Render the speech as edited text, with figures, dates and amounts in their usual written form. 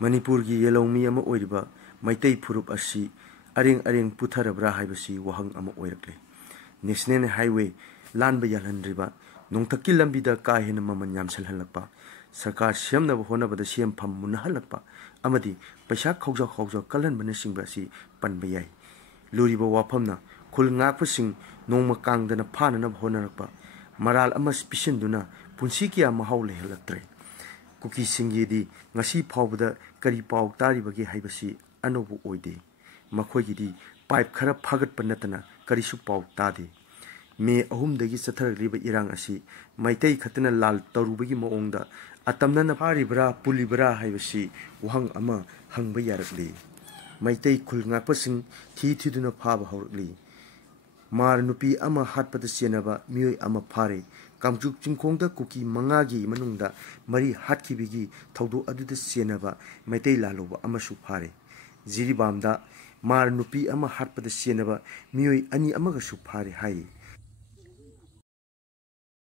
Manipurgi yellomi ama oiriba Maitai Purup asi areng putharabra haibasi wahang ama oirakle. National Highway Lanba Yalandriba Nongtaki Lambida Kahina Maman Yamsel Halakpa Sarkar Siamna Honabada Siam Pam Munahalakpa Amadi Pashak Hauja Kalan Banishing Basi Panbayai Luriba Wapamna Kul Ngakasing Noma Kang than a Panan of Honarapa Maral Amas Pishinduna Punsikia Mahaule Helatre Kuki Singidi Nasi Pawda Kari Paw Taribagi Haibasi Anobu Oide Makoyidi Pipe Kara Pagat Panatana Karisu Paw Tadi Me Ahumdagi Satar Riba Irang Asi Maitai Katana Lal Tarubagi Moonda Atamna Paribra Pulibra Haibasi Wahang Ama Hangbayarakli Maitai Kulngapasing Tiduna Paba Horli Mar Nupi Ama Hatpada Sienaba Mui Ama Pare Kamjuk Chingkonda Kuki Mangagi Manunda Mari Hatkibigi Taudu Aduda Sienaba Maitai Laloba Amasu Pare Ziribamda Mar Nupi Ama Hatpada Sienaba Mui Ani Amagasu Pare Hai